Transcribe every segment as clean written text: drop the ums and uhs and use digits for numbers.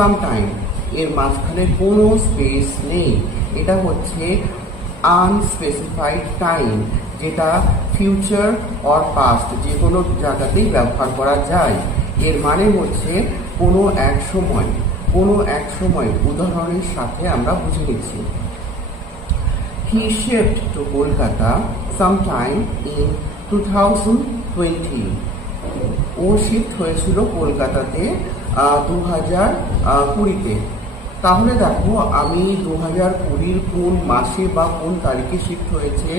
Sometime, এর মাঝখানে কোনো স্পেস নেই। এটা হচ্ছে আনস্পেসিফাইড টাইম, যেটা ফিউচার অর পাস্ট যে কোনো জায়গাতেই ব্যবহার করা যায়। এর মানে হচ্ছে কোনো এক সময়, কোনো এক সময়। উদাহরণের সাথে আমরা বুঝে নিচ্ছি। He shipped to Kolkata sometime in 2020. ও শিফট হয়েছিল কলকাতাতে 2020-তে। তাহলে দেখো, আমি 2020-র কোন মাসে বা কোন তারিখে শিফট হয়েছে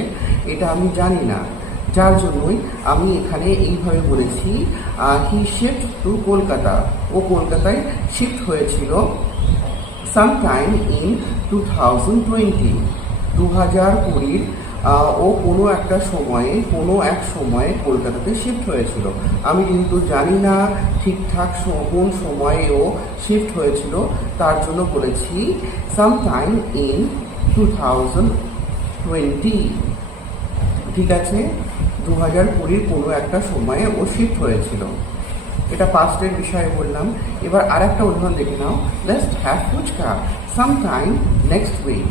এটা আমি জানি না, যার জন্যই আমি এখানে এইভাবে বলেছি হি শিফট টু কলকাতা। ও কলকাতায় শিফট হয়েছিল সামটাইম ইন 2020, 2020-র ও কোনো একটা সময়ে, কোনো এক সময়ে কলকাতাতে শিফট হয়েছিল। আমি কিন্তু জানি না ঠিকঠাক কোন সময়ে ও শিফট হয়েছিল, তার জন্য বলেছি সামটাইম ইন 2020। ঠিক আছে, 2020-র কোনো একটা সময়ে ও শিফট হয়েছিল। এটা পাস্টের বিষয়ে বললাম। এবার আর একটা উদাহরণ দেখে নাও। Let's have phuchka sometime next week.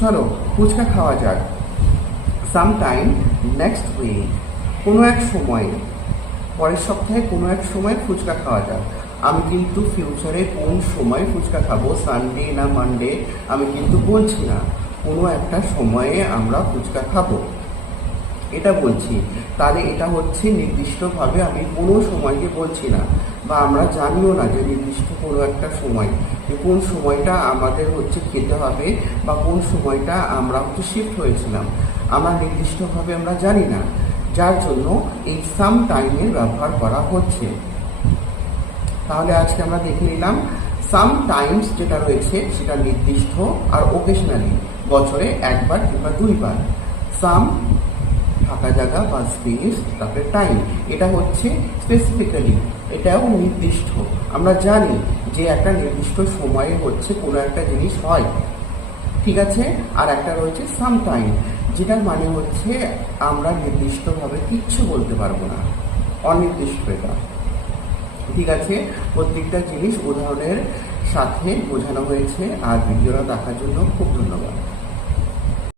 চলো ফুচকা খাওয়া যাক সামটাইম নেক্সট উইক, কোনো এক সময়, পরের সপ্তাহে কোনো এক সময় ফুচকা খাওয়া যাক। আমি কিন্তু ফিউচারে কোন সময় ফুচকা খাবো, সানডে না মানডে, আমি কিন্তু বলছি না। কোনো একটা সময়ে আমরা ফুচকা খাবো এটা বলছি। তাহলে এটা হচ্ছে নির্দিষ্টভাবে আমি কোনো সময়কে বলছি না, বা আমরা জানিও না যে নির্দিষ্ট কোনো একটা সময়, যে কোন সময়টা আমাদের হচ্ছে খেতে হবে বা কোন সময়টা আমরা হচ্ছে শিফট হয়েছিলাম, আমরা নির্দিষ্টভাবে আমরা জানি না, যার জন্য এই সাম টাইমের ব্যবহার করা হচ্ছে। তাহলে আজকে আমরা দেখে নিলাম সাম টাইমস যেটা রয়েছে সেটা নির্দিষ্ট, আর ওকেশনালি বছরে একবার কিংবা দুইবার। সাম ফাঁকা জায়গা বা স্পেস, তারপরে টাইম, এটা হচ্ছে স্পেসিফিক্যালি, এটাও নির্দিষ্ট। আমরা জানি যে একটা নির্দিষ্ট সময়ে হচ্ছে কোনো একটা জিনিস হয়, ঠিক আছে। আর একটা রয়েছে সাম টাইম, যেটার মানে হচ্ছে আমরা নির্দিষ্টভাবে কিচ্ছু বলতে পারবো না, অনির্দিষ্ট এটা। ঠিক আছে, প্রত্যেকটা জিনিস উদাহরণের সাথে বোঝানো হয়েছে। আর ভিডিওটা দেখার জন্য খুব ধন্যবাদ।